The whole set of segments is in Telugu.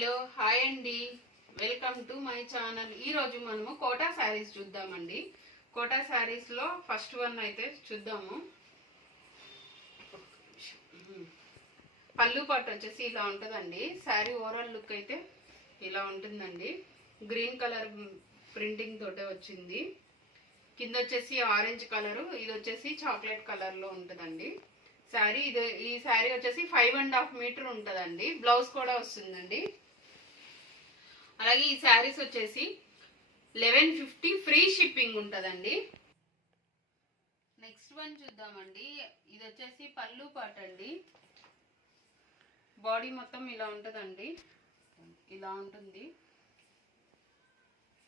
హలో హాయ్ అండి, వెల్కమ్ టు మై ఛానల్. ఈరోజు మనము కోటా శారీస్ చూద్దామండి. కోటా శారీస్లో ఫస్ట్ వన్ అయితే చూద్దాము. పళ్ళు పట్టు వచ్చేసి ఇలా ఉంటుందండి. శారీ ఓవరాల్ లుక్ అయితే ఇలా ఉంటుందండి. గ్రీన్ కలర్ ప్రింటింగ్ తోటే వచ్చింది. కింద వచ్చేసి ఆరెంజ్ కలరు, ఇది వచ్చేసి చాక్లెట్ కలర్లో ఉంటుందండి. శారీ ఈ శారీ వచ్చేసి 5.5 మీటర్ ఉంటుందండి. బ్లౌజ్ కూడా వస్తుందండి. అలాగే ఈ శారీస్ వచ్చేసి 1150 ఫ్రీ షిప్పింగ్ ఉంటుందండి. నెక్స్ట్ వన్ చూద్దామండి. ఇది వచ్చేసి పళ్ళు పాట్ అండి. బాడీ మొత్తం ఇలా ఉంటుందండి. ఇలా ఉంటుంది.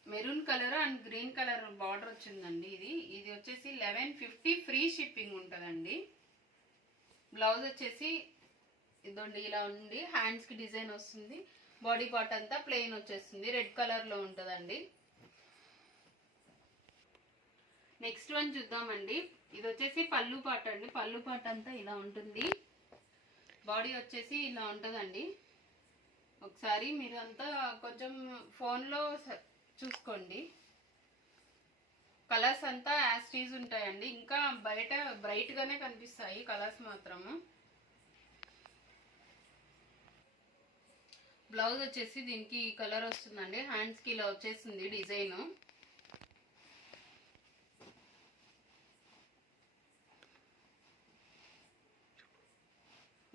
Maroon colour and green colour border వచ్చిందండి. ఇది వచ్చేసి 1150 ఫ్రీ షిప్పింగ్ ఉంటుందండి. బ్లౌజ్ వచ్చేసి ఇదండి ఇలా ఉంది. హ్యాండ్స్ కి డిజైన్ వస్తుంది. బాడీ పార్ట్ అంతా ప్లెయిన్ వచ్చేస్తుంది. రెడ్ కలర్ లో ఉంటుందండి. నెక్స్ట్ వన్ చూద్దామండి. ఇది వచ్చేసి పళ్ళు పార్ట్ అండి. పళ్ళు పార్ట్ అంతా ఇలా ఉంటుంది. బాడీ వచ్చేసి ఇలా ఉంటుందండి. ఒకసారి మీరు అంతా కొంచెం ఫోన్లో చూసుకోండి. కలర్స్ అంతా యాస్టీజ్ ఉంటాయండి. ఇంకా బయట బ్రైట్ గానే కనిపిస్తాయి కలర్స్ మాత్రము. బ్లౌజ్ వచ్చేసి దీనికి కలర్ వస్తుందండి. హ్యాండ్స్ కి ఇలా వచ్చేసింది డిజైన్.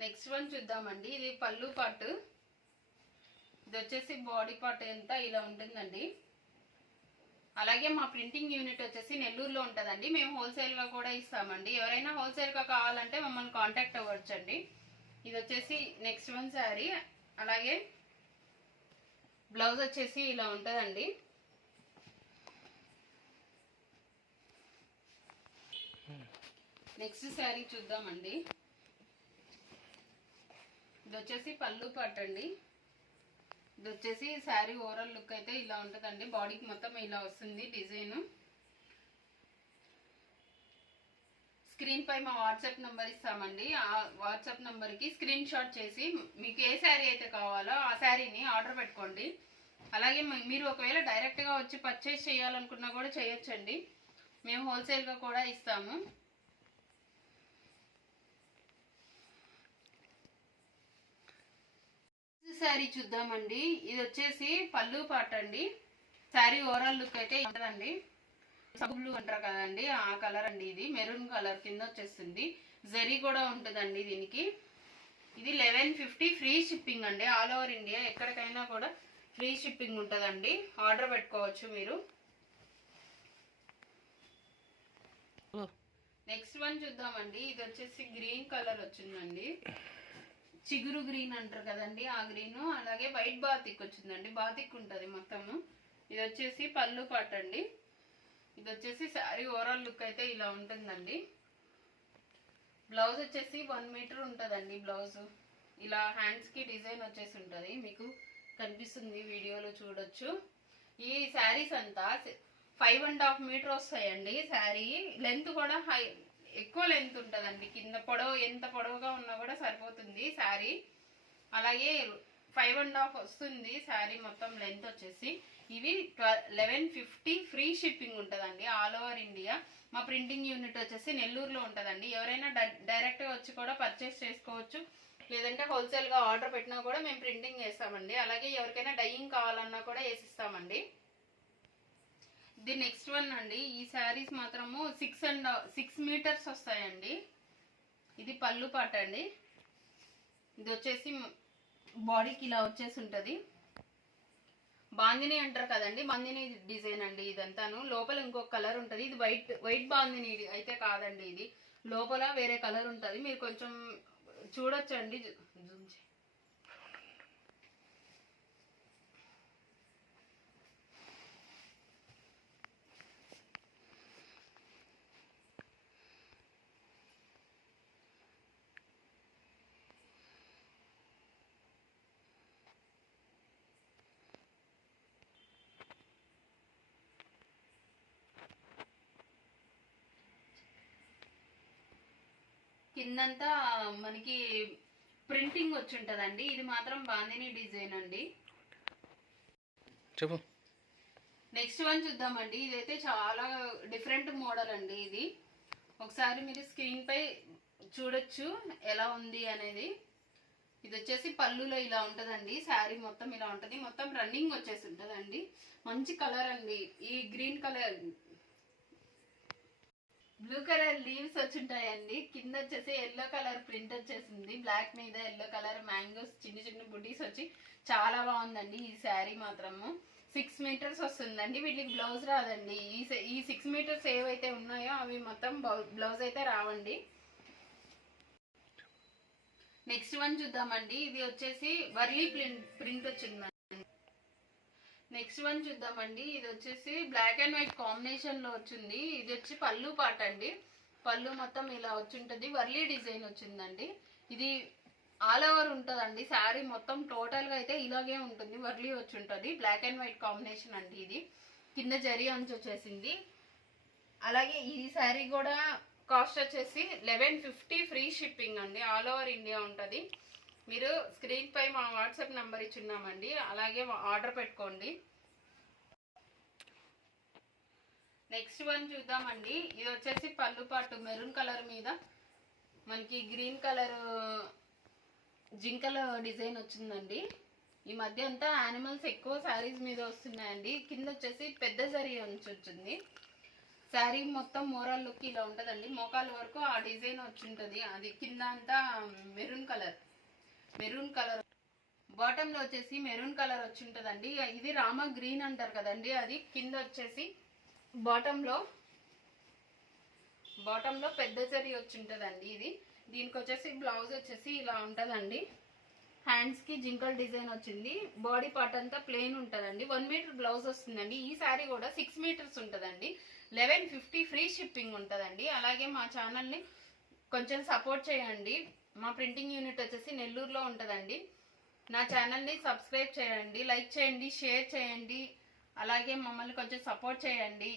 నెక్స్ట్ వన్ చూద్దామండి. ఇది పళ్ళు పార్ట్. ఇది వచ్చేసి బాడీ పార్ట్ అంతా ఇలా ఉంటుందండి. అలాగే మా ప్రింటింగ్ యూనిట్ వచ్చేసి నెల్లూరులో ఉంటుందండి. మేము హోల్సేల్గా కూడా ఇస్తామండి. ఎవరైనా హోల్సేల్గా కావాలంటే మమ్మల్ని కాంటాక్ట్ అవ్వచ్చండి. ఇది వచ్చేసి నెక్స్ట్ వన్ శారీ. అలాగే బ్లౌజ్ వచ్చేసి ఇలా ఉంటుందండి. నెక్స్ట్ శారీ చూద్దామండి. ఇది వచ్చేసి పళ్ళు పార్ట్ అండి. ఇది వచ్చేసి శారీ ఓవరాల్ లుక్ అయితే ఇలా ఉంటుందండి. బాడీకి మొత్తం ఇలా వస్తుంది డిజైన్. స్క్రీన్ పై మా వాట్సాప్ నెంబర్ ఇస్తామండి. ఆ వాట్సాప్ నెంబర్కి స్క్రీన్ షాట్ చేసి మీకు ఏ శారీ అయితే కావాలో ఆ శారీని ఆర్డర్ పెట్టుకోండి. అలాగే మీరు ఒకవేళ డైరెక్ట్గా వచ్చి పర్చేస్ చేయాలనుకున్నా కూడా చేయొచ్చండి. మేము హోల్సేల్గా కూడా ఇస్తాము. శారీ చూద్దామండి. ఇది వచ్చేసి పళ్ళు పార్ట్ అండి. శారీ ఓవరాల్ లుక్ అయితే ఉంటుందండి. సబ్బులు అంటారు కదండి, ఆ కలర్ అండి. ఇది మెరూన్ కలర్ కింద వచ్చేస్తుంది. జరీ కూడా ఉంటుందండి దీనికి. ఇది 1150 ఫ్రీ షిప్పింగ్ అండి. ఆల్ ఓవర్ ఇండియా ఎక్కడికైనా కూడా ఫ్రీ షిప్పింగ్ ఉంటుందండి. ఆర్డర్ పెట్టుకోవచ్చు మీరు. నెక్స్ట్ వన్ చూద్దామండి. ఇది వచ్చేసి గ్రీన్ కలర్ వచ్చిందండి. చిగురు గ్రీన్ అంటారు కదండి, ఆ గ్రీన్. అలాగే వైట్ బాతిక్ వచ్చిందండి. బాతిక్ ఉంటుంది మొత్తము. ఇది వచ్చేసి పళ్ళు పార్ట్ అండి. ఇది వచ్చేసి శారీ ఓవరాల్ లుక్ అయితే ఇలా ఉంటుందండి. బ్లౌజ్ వచ్చేసి 1 మీటర్ ఉంటుందండి. బ్లౌజ్ ఇలా హ్యాండ్స్ కి డిజైన్ వచ్చేసి ఉంటుంది. మీకు కనిపిస్తుంది, వీడియోలో చూడొచ్చు. ఈ శారీస్ అంతా 5.5 మీటర్ వస్తాయండి. శారీ లెంత్ కూడా ఎక్కువ లెంత్ ఉంటుందండి. కింద పొడవు ఎంత పొడవుగా ఉన్నా కూడా సరిపోతుంది శారీ. అలాగే 5.5 వస్తుంది శారీ మొత్తం లెంత్ వచ్చేసి. ఇవి 1150 ఫ్రీ షిప్పింగ్ ఉంటుందండి ఆల్ ఓవర్ ఇండియా. మా ప్రింటింగ్ యూనిట్ వచ్చేసి నెల్లూరులో ఉంటుందండి. ఎవరైనా డైరెక్ట్గా వచ్చి కూడా పర్చేస్ చేసుకోవచ్చు. లేదంటే హోల్సేల్గా ఆర్డర్ పెట్టినా కూడా మేము ప్రింటింగ్ చేస్తామండి. అలాగే ఎవరికైనా డైయింగ్ కావాలన్నా కూడా వేసిస్తామండి. ఇది నెక్స్ట్ వన్ అండి. ఈ శారీస్ మాత్రము 6 మీటర్స్ వస్తాయండి. ఇది పళ్ళు పాట అండి. ఇది వచ్చేసి బాడీకి ఇలా వచ్చేసి ఉంటుంది. బాందిని అంటారు కదండి, బాందిని డిజైన్ అండి ఇదంతాను. లోపల ఇంకొక కలర్ ఉంటుంది. ఇది వైట్ బాందిని అయితే కాదండి. ఇది లోపల వేరే కలర్ ఉంటుంది. మీరు కొంచెం చూడొచ్చండి. కిందంతా మనకి ప్రింటింగ్ వచ్చి ఉంటుందండి. ఇది మాత్రం బాందిని డిజైన్ అండి. చెప్పు. నెక్స్ట్ వన్ చూద్దామండి. ఇదైతే చాలా డిఫరెంట్ మోడల్ అండి. ఇది ఒకసారి మీరు స్క్రీన్ పై చూడొచ్చు ఎలా ఉంది అనేది. ఇది వచ్చేసి పళ్ళులో ఇలా ఉంటదండి. శారీ మొత్తం ఇలా ఉంటది. మొత్తం రన్నింగ్ వచ్చేసి ఉంటదండి. మంచి కలర్ అండి. ఈ green colour, blue colour leaves వచ్చింటాయండి. కింద వచ్చేసి ఎల్లో కలర్ ప్రింట్ వచ్చేసింది. బ్లాక్ మీద ఎల్లో కలర్ మ్యాంగోస్ చిన్న చిన్న బుడ్డీస్ వచ్చి చాలా బాగుందండి ఈ శారీ మాత్రము. 6 మీటర్స్ వస్తుందండి. వీటికి బ్లౌజ్ రాదండి. ఈ 6 మీటర్స్ ఏవైతే ఉన్నాయో అవి మొత్తం బ్లౌజ్ అయితే రావండి. నెక్స్ట్ వన్ చూద్దామండి. ఇది వచ్చేసి వర్లీ ప్రింట్ వచ్చిందండి. నెక్స్ట్ వన్ చూద్దామండి. ఇది వచ్చేసి బ్లాక్ అండ్ వైట్ కాంబినేషన్ లో వచ్చింది. ఇది వచ్చి పళ్ళు పాట అండి. పళ్ళు మొత్తం ఇలా వచ్చింటది. వర్లీ డిజైన్ వచ్చిందండి. ఇది ఆల్ ఓవర్ ఉంటుందండి. శారీ మొత్తం టోటల్ గా అయితే ఇలాగే ఉంటుంది. వర్లీ వచ్చి ఉంటుంది. బ్లాక్ అండ్ వైట్ కాంబినేషన్ అండి. ఇది కింద జరీ అంచు వచ్చేసింది. అలాగే ఈ శారీ కూడా కాస్ట్ వచ్చేసి 1150 ఫ్రీ షిప్పింగ్ అండి. ఆల్ ఓవర్ ఇండియా ఉంటుంది. మీరు స్క్రీన్ పై మా వాట్సాప్ నెంబర్ ఇచ్చున్నామండి. అలాగే ఆర్డర్ పెట్టుకోండి. నెక్స్ట్ వన్ చూద్దామండి. ఇది వచ్చేసి పళ్ళు పాటు మెరూన్ కలర్ మీద మనకి గ్రీన్ కలర్ జింకల డిజైన్ వచ్చిందండి. ఈ మధ్య అంతా యానిమల్స్ ఎక్కువ శారీస్ మీద వస్తున్నాయండి. కింద వచ్చేసి పెద్ద జరీ వచ్చింది. శారీ మొత్తం మోరల్ లుక్ ఇలా ఉంటుందండి. మోకాల వరకు ఆ డిజైన్ వచ్చి ఉంటుంది. అది కింద అంతా మెరూన్ కలర్ బాటమ్ లో వచ్చేసి మెరూన్ కలర్ వచ్చి ఉంటుందండి. ఇది రామా గ్రీన్ అంటారు కదండి. అది కింద వచ్చేసి బాటమ్ లో పెద్ద జరీ వచ్చి ఉంటుందండి. ఇది దీనికి వచ్చేసి బ్లౌజ్ వచ్చేసి ఇలా ఉంటుందండి. హ్యాండ్స్ కి జింకల్ డిజైన్ వచ్చింది. బాడీ పార్ట్ అంతా ప్లెయిన్ ఉంటుందండి. 1 మీటర్ బ్లౌజ్ వస్తుందండి. ఈ శారీ కూడా 6 మీటర్స్ ఉంటుందండి. 1150 ఫ్రీ షిప్పింగ్ ఉంటుందండి. అలాగే మా ఛానల్ని కొంచెం సపోర్ట్ చేయండి. మా ప్రింటింగ్ యూనిట్ వచ్చేసి నెల్లూరులో ఉంటుందండి. నా ఛానల్ని సబ్స్క్రైబ్ చేయండి, లైక్ చేయండి, షేర్ చేయండి. అలాగే మమ్మల్ని కొంచెం సపోర్ట్ చేయండి.